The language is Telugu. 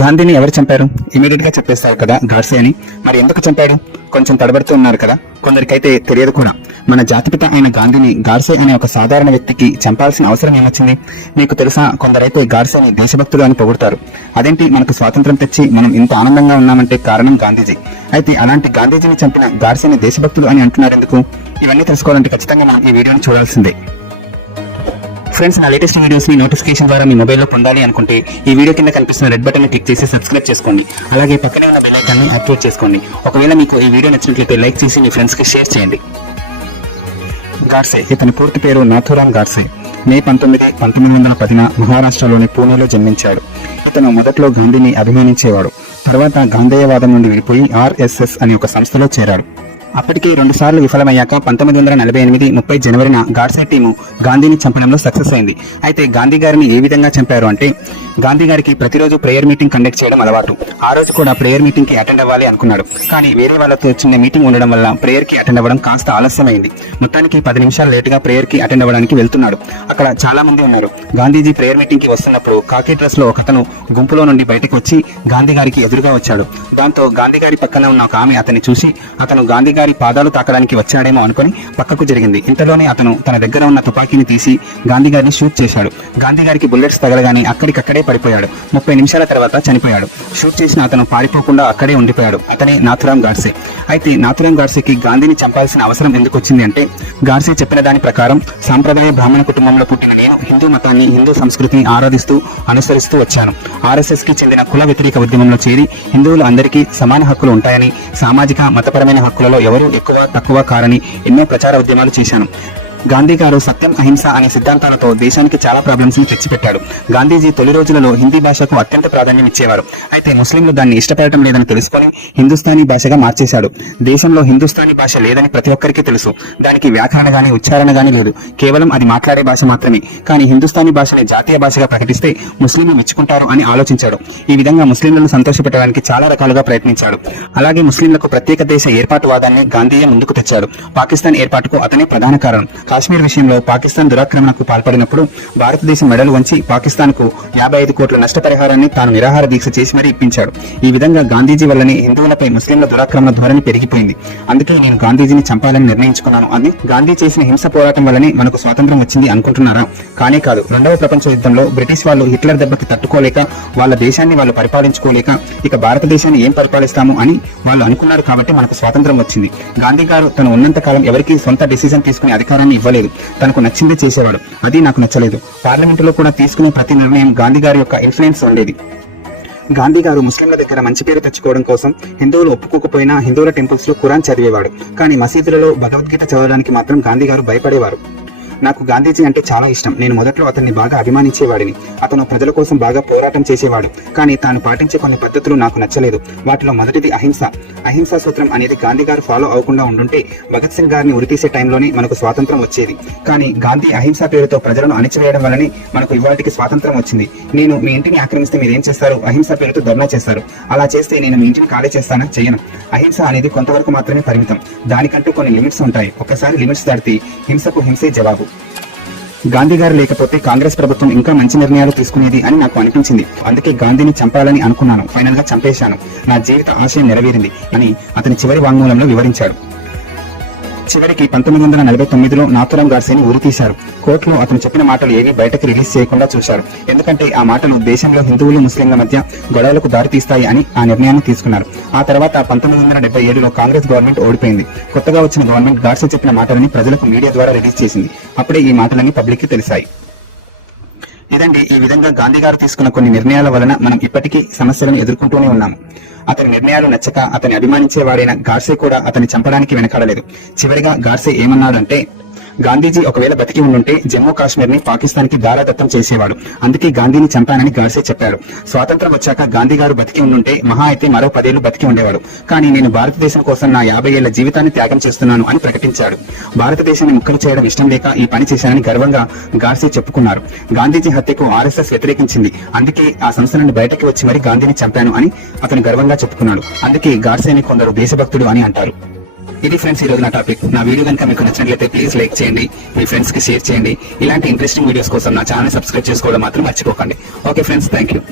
గాంధీని ఎవరు చంపారు? ఇమీడియట్ గా చెప్పేస్తారు కదా గాడ్సే అని. మరి ఎందుకు చంపాడు? కొంచెం తడబడుతూ ఉన్నారు కదా. కొందరికైతే తెలియదు కూడా. మన జాతిపిత అయిన గాంధీని గాడ్సే అనే ఒక సాధారణ వ్యక్తికి చంపాల్సిన అవసరం ఏమొచ్చింది? మీకు తెలుసా, కొందరైతే గాడ్సేని దేశభక్తుడు అని పొగుడతారు. అదేంటి, మనకు స్వాతంత్రం తెచ్చి మనం ఇంత ఆనందంగా ఉన్నామంటే కారణం గాంధీజీ. అయితే అలాంటి గాంధీజీని చంపిన గాడ్సేని దేశభక్తుడు అని అంటున్నారు ఎందుకు? ఇవన్నీ తెలుసుకోవాలంటే ఖచ్చితంగా మనం ఈ వీడియోని చూడాల్సిందే. ఫ్రెండ్స్, నా లేటెస్ట్ వీడియోస్ ని నోటిఫికేషన్ ద్వారా మీ మొబైల్లో పొందాలి అనుకుంటే ఈ వీడియో కింద కనిపిస్తున్న రెడ్ బటన్ ని క్లిక్ చేసి సబ్స్క్రైబ్ చేసుకోండి. అలాగే పక్కనే ఉన్న బెల్ ఐకాన్ ని యాక్టివేట్ చేసుకోండి. ఒకవేళ మీకు ఈ వీడియో నచ్చినట్లయితే లైక్ చేసి మీ ఫ్రెండ్స్ కి షేర్ చేయండి. గాడ్సే, ఇతని పూర్తి పేరు నాథూరామ్ గాడ్సే. మే 19, 1910 మహారాష్ట్రలోని పూణేలో జన్మించాడు. ఇతను మొదట్లో గాంధీని అభిమానించేవాడు. తర్వాత గాంధేయవాదం నుండి విడిపోయి RSS అనే ఒక సంస్థలో చేరాడు. అప్పటికే 2 సార్లు విఫలమయ్యాక 1948 30 జనవరిన గాడ్సే టీము గాంధీని చంపడంలో సక్సెస్ అయింది. అయితే గాంధీ గారిని ఏ విధంగా చంపారు అంటే, గాంధీ గారికి ప్రతిరోజు ప్రేయర్ మీటింగ్ కండక్ట్ చేయడం అలవాటు. ఆ రోజు కూడా ప్రేయర్ మీటింగ్ కి అటెండ్ అవ్వాలి అనుకున్నాడు. కానీ వేరే వాళ్ళతో చిన్న మీటింగ్ ఉండడం వల్ల ప్రేయర్ కి అటెండ్ అవ్వడం కాస్త ఆలస్యమైంది. మొత్తానికి 10 నిమిషాలు లేటుగా ప్రేయర్ కి అటెండ్ అవ్వడానికి వెళ్తున్నాడు. అక్కడ చాలా మంది ఉన్నారు. గాంధీజీ ప్రేయర్ మీటింగ్ కి వస్తున్నప్పుడు కాకి డ్రెస్ లో ఒకతను గుంపులో నుండి బయటకు వచ్చి గాంధీ గారికి ఎదురుగా వచ్చాడు. దాంతో గాంధీ గారి పక్కన ఉన్న ఒక ఆమె అతన్ని చూసి అతను గాంధీ గారి పాదాలు తాకడానికి వచ్చాడేమో అనుకుని పక్కకు జరిగింది. ఇంతలోనే అతను తన దగ్గర ఉన్న తుపాకీని తీసి గాంధీ గారిని షూట్ చేశాడు. గాంధీ గారికి బుల్లెట్స్ తగలగానే అక్కడికక్కడే పడిపోయాడు. 30 నిమిషాల తర్వాత చనిపోయాడు. షూట్ చేసిన అతను పారిపోకుండా అక్కడే ఉండిపోయాడు. అతనే నాథూరామ్ గాడ్సే. అయితే నాథూరామ్ గాడ్సేకి గాంధీని చంపాల్సిన అవసరం ఎందుకు వచ్చింది అంటే, గాడ్సే చెప్పిన దాని ప్రకారం సాంప్రదాయ బ్రాహ్మణ కుటుంబంలో పుట్టిన నేను హిందూ మతాన్ని, హిందూ సంస్కృతిని ఆరాధిస్తూ అనుసరిస్తూ వచ్చాను. RSS కి చెందిన కుల వ్యతిరేక ఉద్యమంలో చేరి హిందువులు అందరికీ సమాన హక్కులు ఉంటాయని, సామాజిక మతపరమైన హక్కులలో ఎవరూ ఎక్కువ తక్కువ కారని ఎన్నో ప్రచార ఉద్యమాలు చేశాను. గాంధీ గారు సత్యం, అహింస అనే సిద్ధాంతాలతో దేశానికి చాలా ప్రాబ్లమ్స్ ని తెచ్చిపెట్టాడు. గాంధీజీ తొలి రోజులలో హిందీ భాషకు అత్యంత ప్రాధాన్యం ఇచ్చేవారు. అయితే ముస్లింలు దాన్ని ఇష్టపడటం లేదని తెలుసుకొని హిందుస్థానీ భాషగా మార్చేశాడు. దేశంలో హిందుస్థానీ భాష లేదని ప్రతి ఒక్కరికి తెలుసు. దానికి వ్యాకరణ గాని ఉచ్చారణ గాని లేదు. కేవలం అది మాట్లాడే భాష మాత్రమే. కానీ హిందుస్థానీ భాషని జాతీయ భాషగా ప్రకటిస్తే ముస్లింలు మెచ్చుకుంటారు అని ఆలోచించాడు. ఈ విధంగా ముస్లింలను సంతోషపెట్టడానికి చాలా రకాలుగా ప్రయత్నించాడు. అలాగే ముస్లింలకు ప్రత్యేక దేశ ఏర్పాటువాదాన్ని గాంధీయే ముందుకు తెచ్చాడు. పాకిస్తాన్ ఏర్పాటుకు అతనే ప్రధాన కారణం. కాశ్మీర్ విషయంలో పాకిస్తాన్ దురాక్రమణకు పాల్పడినప్పుడు భారతదేశం మెడలు వంచి పాకిస్తాన్ కు 55 కోట్ల నష్టపరిహారాన్ని తాను నిరాహార దీక్ష చేసి మరీ ఇప్పించాడు. ఈ విధంగా గాంధీజీ వల్లనే హిందువులపై ముస్లింల దురాక్రమణ ధోరణి పెరిగిపోయింది. అందుకే నేను గాంధీజీని చంపాలని నిర్ణయించుకున్నాను అని. గాంధీ చేసిన హింస పోరాటం వల్లనే మనకు స్వాతంత్రం వచ్చింది అనుకుంటున్నారా? కానే కాదు. 2వ ప్రపంచ యుద్ధంలో బ్రిటిష్ వాళ్ళు హిట్లర్ దెబ్బకి తట్టుకోలేక, వాళ్ళ దేశాన్ని వాళ్ళు పరిపాలించుకోలేక, ఇక భారతదేశాన్ని ఏం పరిపాలిస్తాము అని వాళ్ళు అనుకున్నారు. కాబట్టి మనకు స్వాతంత్రం వచ్చింది. గాంధీ గారు తను ఉన్నంత కాలం ఎవరికి సొంత డిసిజన్ తీసుకునే అధికారాన్ని ఇవ్వలేదు. తనకు నచ్చిందే చేసేవాడు. అది నాకు నచ్చలేదు. పార్లమెంటులో కూడా తీసుకునే ప్రతి నిర్ణయం గాంధీ గారి యొక్క ఇన్ఫ్లుయెన్స్ ఉండేది. గాంధీ గారు ముస్లింల దగ్గర మంచి పేరు తెచ్చుకోవడం కోసం హిందువులు ఒప్పుకోకపోయినా హిందువుల టెంపుల్స్ లో ఖురాన్ చదివేవాడు. కానీ మసీదులలో భగవద్గీత చదవడానికి మాత్రం గాంధీ గారు భయపడేవారు. నాకు గాంధీజీ అంటే చాలా ఇష్టం. నేను మొదట్లో అతన్ని బాగా అభిమానించేవాడిని. అతను ప్రజల కోసం బాగా పోరాటం చేసేవాడు. కానీ తాను పాటించే కొన్ని పద్ధతులు నాకు నచ్చలేదు. వాటిలో మొదటిది అహింస. అహింసా సూత్రం అనేది గాంధీ గారు ఫాలో అవ్వకుండా ఉండుంటే భగత్ సింగ్ గారిని ఉరితీసే టైంలోనే మనకు స్వాతంత్రం వచ్చేది. కానీ గాంధీ అహింసా పేరుతో ప్రజలను అణిచివేయడం వల్లనే మనకు ఇవాళకి స్వాతంత్రం వచ్చింది. నేను మీ ఇంటిని ఆక్రమిస్తే మీరు ఏం చేస్తారు? అహింసా పేరుతో ధర్నా చేస్తారు. అలా చేస్తే నేను మీ ఇంటిని ఖాళీ చేస్తానని చేయను. అహింస అనేది కొంతవరకు మాత్రమే పరిమితం. దానికంటూ కొన్ని లిమిట్స్ ఉంటాయి. ఒకసారి లిమిట్స్ దాటితే హింసకు హింసే జవాబు. గాంధీ గారు లేకపోతే కాంగ్రెస్ ప్రభుత్వం ఇంకా మంచి నిర్ణయాలు తీసుకునేది అని నాకు అనిపించింది. అందుకే గాంధీని చంపాలని అనుకున్నాను. ఫైనల్ గా చంపేశాను. నా జీవిత ఆశయం నెరవేరింది అని అతని చివరి వాంగ్మూలంలో వివరించాడు. చివరికి 1949లో నాథూరామ్ గాడ్సేని ఉరితీశారు. కోర్టులో అతను చెప్పిన మాటలు ఏవి బయటకు రిలీజ్ చేయకుండా చూశారు. ఎందుకంటే ఆ మాటలు దేశంలో హిందువులు ముస్లింల మధ్య గొడవలకు దారితీస్తాయి అని ఆ నిర్ణయాన్ని తీసుకున్నారు. ఆ తర్వాత 1977లో కాంగ్రెస్ గవర్నమెంట్ ఓడిపోయింది. కొత్తగా వచ్చిన గవర్నమెంట్ గాడ్సే చెప్పిన మాటలని ప్రజలకు మీడియా ద్వారా రిలీజ్ చేసింది. అప్పుడే ఈ మాటలన్నీ పబ్లిక్ కి తెలిసాయి. ఇదండి, ఈ విధంగా గాంధీ గారు తీసుకున్న కొన్ని నిర్ణయాల వలన మనం ఇప్పటికీ సమస్యలను ఎదుర్కొంటూనే ఉన్నాము. అతని నిర్ణయాలు నచ్చక అతని అభిమానించేవాడైన గాడ్సే కూడా అతన్ని చంపడానికి వెనకాడలేదు. చివరిగా గాడ్సే ఏమన్నాడంటే, గాంధీజీ ఒకవేళ బతికి ఉండుంటే జమ్మూ కాశ్మీర్ ని పాకిస్తాన్ కి దారాదత్తం చేసేవాడు. అందుకే గాంధీని చంపానని గాడ్సే చెప్పాడు. స్వాతంత్రం వచ్చాక గాంధీ గారు బతికి ఉండుంటే మహా అయితే మరో 10 ఏళ్లు బతికి ఉండేవాడు. కానీ నేను భారతదేశం కోసం నా 50 ఏళ్ల జీవితాన్ని త్యాగం చేస్తున్నాను అని ప్రకటించాడు. భారతదేశాన్ని ముక్కలు చేయడం ఇష్టం లేక ఈ పని చేశానని గర్వంగా గాడ్సే చెప్పుకున్నారు. గాంధీజీ హత్యకు RSS వ్యతిరేకించింది. అందుకే ఆ సంస్థ నుండి బయటకు వచ్చి మరి గాంధీని చంపాను అని అతను గర్వంగా చెప్పుకున్నాడు. అందుకే గాడ్సేని కొందరు దేశభక్తుడు అని అంటారు. ఇది ఫ్రెండ్స్ ఈ రోజు నా టాపిక్. నా వీడియో కనుక మీకు నచ్చినట్లయితే ప్లీజ్ లైక్ చేయండి, మీ ఫ్రెండ్స్ కి షేర్ చేయండి. ఇలాంటి ఇంట్రెస్టింగ్ వీడియోస్ కోసం నా ఛానల్ సబ్స్క్రైబ్ చేసుకోవడం మాత్రం మర్చిపోకండి. Okay friends, thank you.